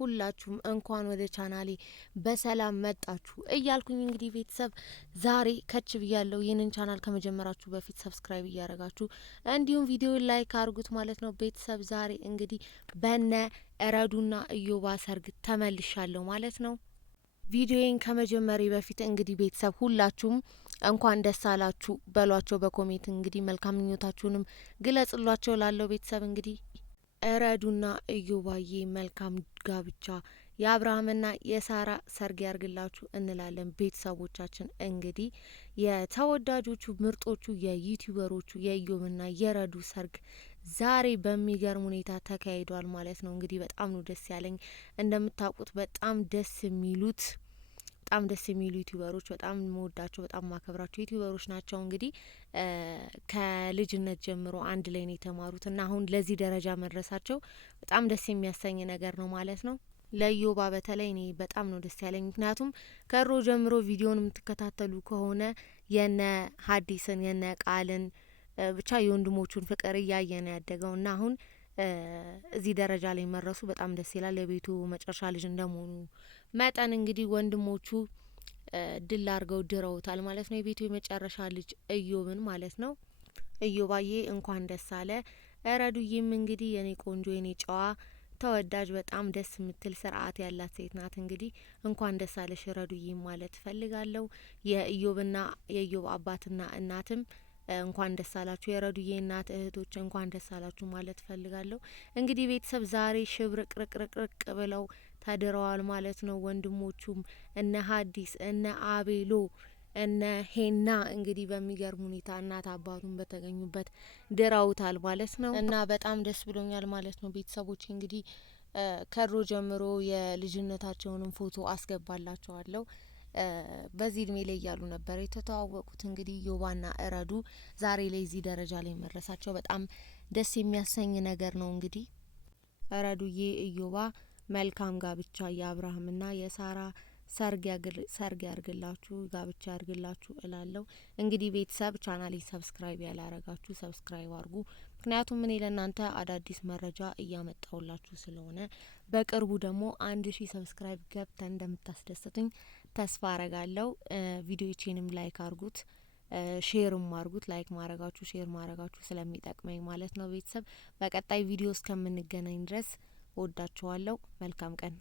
ሁላችሁም እንኳን ወደ ቻናሌ በሰላም መጣችሁ እያልኩኝ እንግዲህ ቤተሰብ ዛሬ ከች ብያለሁ። ይህንን ቻናል ከመጀመራችሁ በፊት ሰብስክራይብ እያደረጋችሁ እንዲሁም ቪዲዮ ላይክ አድርጉት ማለት ነው። ቤተሰብ ዛሬ እንግዲህ በነ ረዱና እዮባ ሰርግ ተመልሻለሁ ማለት ነው። ቪዲዮዬን ከመጀመሪ በፊት እንግዲህ ቤተሰብ ሁላችሁም እንኳን ደስ አላችሁ በሏቸው በኮሜንት እንግዲህ መልካም ምኞታችሁንም ግለጽሏቸው ላለው ቤተሰብ እንግዲህ ረዱና እዮባዬ መልካም ጋብቻ የአብርሃምና የሳራ ሰርግ ያርግላችሁ እንላለን። ቤተሰቦቻችን እንግዲህ የተወዳጆቹ ምርጦቹ የዩቲዩበሮቹ የእዮብና የረዱ ሰርግ ዛሬ በሚገርም ሁኔታ ተካሂዷል ማለት ነው። እንግዲህ በጣም ነው ደስ ያለኝ። እንደምታውቁት በጣም ደስ የሚሉ ዩቲዩበሮች በጣም መወዳቸው በጣም ማከብራቸው ዩቲዩበሮች ናቸው። እንግዲህ ከልጅነት ጀምሮ አንድ ላይ ነው የተማሩት እና አሁን ለዚህ ደረጃ መድረሳቸው በጣም ደስ የሚያሰኝ ነገር ነው ማለት ነው። ለእዮባ በተለይ እኔ በጣም ነው ደስ ያለኝ። ምክንያቱም ከሮ ጀምሮ ቪዲዮን የምትከታተሉ ከሆነ የነ ሀዲስን የነ ቃልን ብቻ የወንድሞቹን ፍቅር እያየ ነው ያደገው እና አሁን እዚህ ደረጃ ላይ መድረሱ በጣም ደስ ይላል። የቤቱ መጨረሻ ልጅ እንደመሆኑ መጠን እንግዲህ ወንድሞቹ ድል አድርገው ድረውታል ማለት ነው። የቤቱ የመጨረሻ ልጅ እዮብን ማለት ነው። እዮባዬ እንኳን ደስ አለ። ረዱዬም እንግዲህ የኔ ቆንጆ የኔ ጨዋ ተወዳጅ በጣም ደስ የምትል ስርዓት ያላት ሴት ናት። እንግዲህ እንኳን ደስ አለሽ ረዱዬም ማለት ፈልጋለሁ። የእዮብና የእዮብ አባትና እናትም እንኳን ደስ አላችሁ። የረዱዬ እናት እህቶች እንኳን ደስ አላችሁ ማለት ፈልጋለሁ። እንግዲህ ቤተሰብ ዛሬ ሽብርቅርቅርቅ ብለው ተድረዋል ማለት ነው። ወንድሞቹም እነ ሀዲስ እነ አቤሎ እነ ሄና እንግዲህ በሚገርም ሁኔታ እናት አባቱን በተገኙበት ድረውታል ማለት ነው እና በጣም ደስ ብሎኛል ማለት ነው። ቤተሰቦች እንግዲህ ከድሮ ጀምሮ የልጅነታቸውንም ፎቶ አስገባላቸዋለሁ። በዚህ እድሜ ላይ እያሉ ነበር የተተዋወቁት። እንግዲህ እዮባና ረዱ ዛሬ ላይ እዚህ ደረጃ ላይ መድረሳቸው በጣም ደስ የሚያሰኝ ነገር ነው። እንግዲህ ረዱዬ እዮባ መልካም ጋብቻ የአብርሃምና የሳራ ሰርግ ያርግላችሁ ጋብቻ ያርግላችሁ እላለሁ። እንግዲህ ቤተሰብ ቻናሌ ሰብስክራይብ ያላረጋችሁ ሰብስክራይብ አርጉ። ምክንያቱም እኔ ለእናንተ አዳዲስ መረጃ እያመጣውላችሁ ስለሆነ በቅርቡ ደግሞ 1000 ሰብስክራይብ ገብተን እንደምታስደስቱኝ ተስፋ አረጋለሁ። ቪዲዮቼንም ላይክ አርጉት፣ ሼርም አርጉት። ላይክ ማረጋችሁ ሼር ማረጋችሁ ስለሚጠቅመኝ ማለት ነው። ቤተሰብ በቀጣይ ቪዲዮ እስከምንገናኝ ድረስ ወዳችኋለሁ። መልካም ቀን።